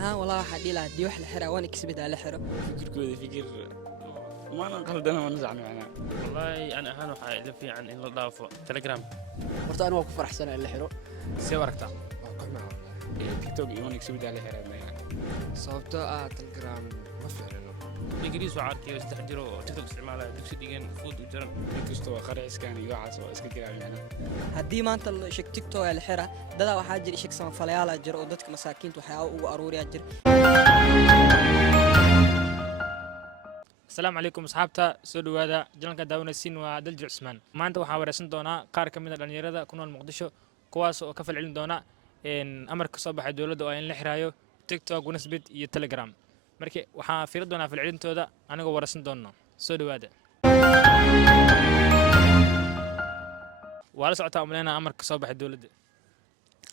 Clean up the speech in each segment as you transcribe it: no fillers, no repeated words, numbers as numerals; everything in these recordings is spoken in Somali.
ahaan walaa waxaa dhihi lahaa dii wax la xiraa waan exhibit aa la xiro. fikirkooda fikir maana qaldana mana saxno macnaa والله أنا أهان وحاجة في عن إن الله في تليجرام. horta aniga waa ku faraxsanahay in la xiro see u aragtaa waa ka xumaa wallahi tiktok iyo one exhibit aa la xiraa sababtoo ah telegram ma ficlino إنجليز وعاركي واستحجروا تيك توك استعمالها دكسي ديجن فود وجرن. inkastoo qarciskan iyo waxaas oo iska jiraan macnaa haddii maanta la sheeg tiktok aa la xiraa dadaa waxaa jira sheeg samafalayaala jira oo dadka masaakiinta waxyaaba ugu aruuriyaa jira. asalaamu calaykum asxaabta soo dhowaada jalanka daawanaysiin waa daljir cusmaan maanta waxaan wareysan doonaa qaar ka mid a dhallinyarada ku nool muqdisho kuwaas oo ka falcelin doona amarka soo baxay dowladda oo in la xiraayo tiktok wanasbit iyo telegram marka waxaan fiiri doonaa falcelintooda anigoo wareysan doono soo dhowaada waa la socotaa umaleynaa amarka soo baxay dowladda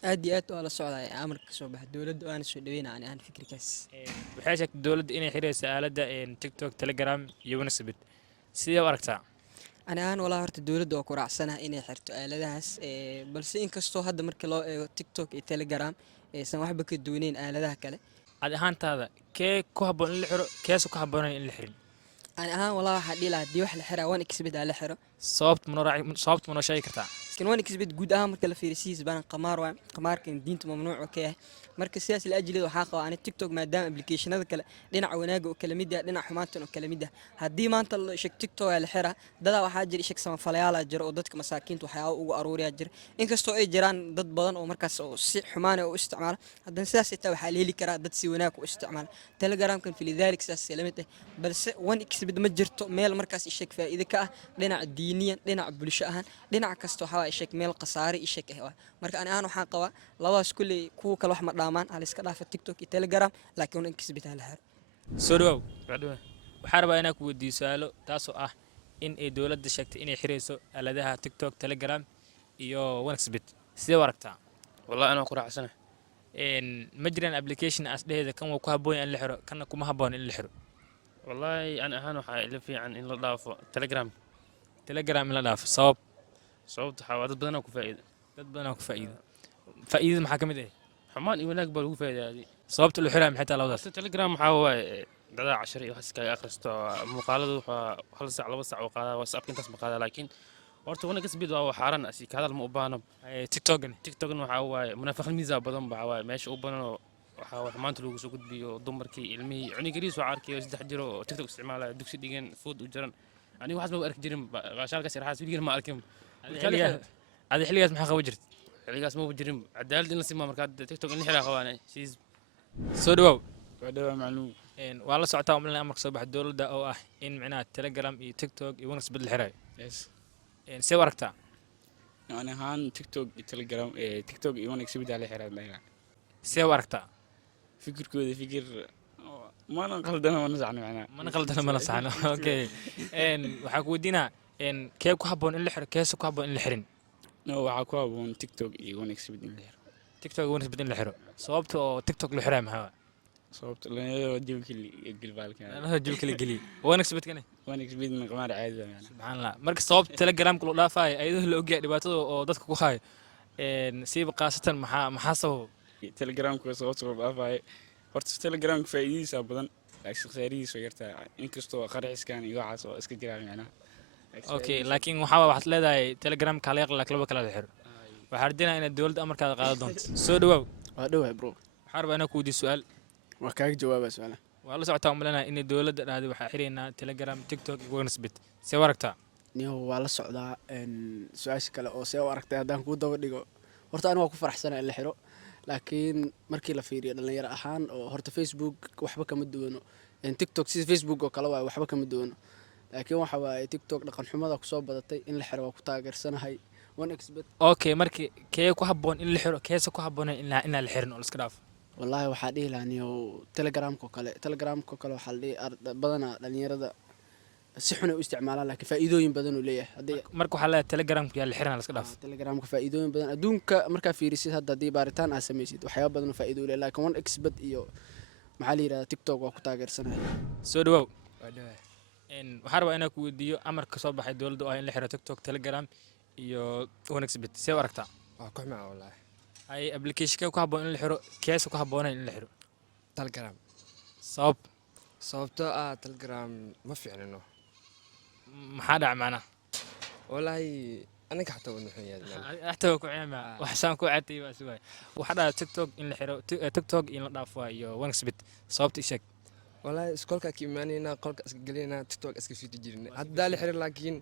aad iyo aad waa la socdaa amarka ka soo baxa dowladda waana soo dhaweynaa ani ahaan fikirkaas. waxay sheegtay dowladda inay xiraysa aaladda tiktok telegram iyo wanasbit sidee u aragtaa ani ahaan walaa horta dowladda waa ku raacsanaha inay xirto aaladahaas balse inkastoo hadda marka loo eego tiktok iyo telegram aysan waxba ka duwaneyn aaladaha kale. cad ahaantaada kee ku habboon in la xiro keesa ku habboonayn in la xirin ani ahaan walaa waxaa dhihi lahaa dii wax la xiraa waan exhibit aa la xiro. sababta manoo sheegi kartaa laakiin waan exhibit guud ahaan marka la fiiriyo sidiis baan qamaar waa qamaarkan diinta mamnuuc oo ka yahay marka sidaas la ajligeed waxaa qabaa ani tiktok maadaama applicationada kale dhinaca wanaaga oo kala mid ah dhinaca xumaantan oo kala mid ah haddii maanta la sheeg tiktok aa la xiraa dadaa waxaa jira sheeg samafalayaala jira oo dadka masaakiinta waxyaaba ugu aruuriyaa jira inkastoo ay jiraan dad badan oo markaas oo si xumaan u isticmaala haddana sidaas xitaa waxaa la heli karaa dad si wanaag u isticmaala telegramkan filidalik sidaas la mid ah balse one exhibit ma jirto meel markaas sheeg faa'iido ka ah dhinaca diiniyan dhinaca bulsho ahaan dhinaca kasta waxaa sheeg meel khasaare i sheeg ah marka ani ahaan waxaan qabaa labadaas kulley kuwa kale wax ma dhaamaan hal iska dhaafa tiktok iyo telegram laakiin one exhibit aa la xiro. soo dhawow waxaa rabaa inaan ku weydiiyo su-aalo taasoo ah in ay dowladda sheegtay inay xirayso aaladaha tiktok telegram iyo wanasbit sidee u aragtaa والله أنا أقول عسنة. ma jiraan application as dheheeda kan waa ku habboon in la xiro kanna kuma habboon in la xiro والله أنا أهان وحاجة في عن إن الله في تليجرام. telegram in la dhaafo sabab صوت حوادث بدنا وكفائدة. dad badan oo ku faa'iida maxaa ka mid ah حمان يقولك بلو فائدة هذه. sababta loo xirayo maxay tahay labadaas بس تليجرام حاول دادا عشرة وحسك أخرستو مقالة وحل ساعة لبس ساعة وقاعدة واتساب كنت اسمه قاعدة لكن ورت وانا كسبيد وهو حارن أسيك هذا المؤبانم tiktokn تيك توك إنه حاول منافق الميزة بدن بعوال ماشي أوبنا وحاول حمان تلوج سوق بيو ضمركي علمي يعني جريس وعاركي ويستحجروا تيك توك استعماله دكسي ديجن فود وجرن يعني واحد ما بأرك جرم غاشال كسر حاس بيجي ما أركم هذه xilligaas maxaa qaban jirta اللي قاس مو بجرم عدالة إن سما مركات تيك توك إني حلا خواني سيز soo dhawow waa dhawaa macluum waa la socotaa umaleynaa amarka soo baxay dowladda oo ah in micnaha telegram iyo tiktok iyo wanasbit la xirayo yes see u aragtaa ani ahaan tiktok iyo telegram tiktok iyo one exhibit aa la xiraa see u aragtaa fikirkooda fikir maana qaldana mana saxno macnaa mana qaldana mana saxno okay waxaa ku weydiinaa kee ku habboon in la xiro keesa ku habboon in la xirin no waxaa ku habboon tiktok iyo one exhibit in la xiro tiktok iyo wanasbit in la xiro sababta oo tiktok loo xirayo maxaa sababta dhalinyarada jabka gilbaalka waa jib kala geliye wanasbit kane one exhibit min qamaar caadi ah macnaa subxaan allah marka sababta telegramka loo dhaafayo ayadoo la ogyahay dhibaatada oo dadka ku hayo siiba khaasatan maxaa sababa telegramka sababta loo dhaafayo horta telegramka faa'iidadiisa badan laakiin khasaarihiisa way yartaa inkastoo qarciskan iyo waxaas oo iska jiraan macnaa okay laakiin waxaad leedahay telegramka hal yaqla laba kala xiro waxaa rajaynayaa inaad dowladda amarkaada qaadan doonto soo dhawow waa dhowahay bro waxaa rabaa inaan ku weydiiyo su-aal waa kaaga jawaabaa su-aalaha waa la socotaa umaleynaa inay dowladda dhahday waxaa xiraynaa telegram tiktok iyo wanasbit see u aragtaa niyo waa la socdaa su-aasha kale oo see u aragtay haddaan kuu daba dhigo horta aniga waa ku faraxsanahay in la xiro laakiin markii la fiiriyo dhalinyaro ahaan oo horta facebook waxba kama duwano tiktok sida facebook oo kale waaye waxba kama duwano laakiin waxa waaye tiktok dhaqan xumada kusoo badatay in la xiro waa ku taageersanahay one exhibit okay markii kee ku habboon in la xiro keesa ku habboon inaan la xirin oo la iska dhaafo wallaahi waxaa dhihi lahaa niyo telegramka oo kale waxaa la dhihi badanaa dhalinyarada si xun ay u isticmaalaan laakiin faa'iidooyin badan uu leeyahay haddii marka waxaa leedahay telegramka yaa la xirin la iska dhaafo telegramka faa'iidooyin badan adduunka markaa fiirisid hadda haddii baaritaan aad samaysid waxyaaba badan oo faa'iido u leeyahay laakiin one exhibit iyo maxaa la yidhahdaa tiktok waa ku taageersanahay soo dhawow waxaa rabaa inaan ku weydiiyo amarka soo baxay dowladda oo ah in la xiro tiktok telegram iyo wanasbit see u aragtaa waa ka xumaa wallahi ay applicationka ku habboon in la xiro keesa ku habboonayn in la xiro telegram sabab sababtoo ah telegram ma fiicnino maxaa dhac macnaha wallaahi aniga xataa wadna xun yahay حتى ku ciima wax saan ku caatay waa suwaay waxa dhaa tiktok in la xiro tiktok in la dhaafo iyo wansbit sababta ishag wallaahi iskoolka ka imaanayna qolka iska gelinayna tiktok iska fiiti jirnay haddaa la xiray laakiin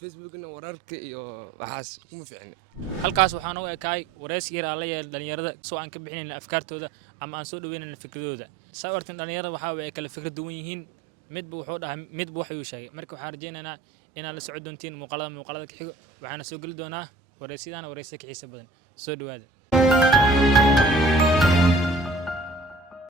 facebookna wararka iyo waxaas kuma fiicna halkaas waxaan u ekaay wareysi yar aan la yeelay dhalinyarada soo aan ka bixinayn afkaartooda ama aan soo dhaweynayna fikradooda sawirtan dhalinyarada waxa ay kala fikrad duwan yihiin midba wuxuu dhahay midba wax uu sheegay marka waxaan rajeynaynaa inaad la socon doontiin muuqaalada ka xigo waxaana soo geli doonaa wareysidaana wareysi ka xiisa badan soo dhawaada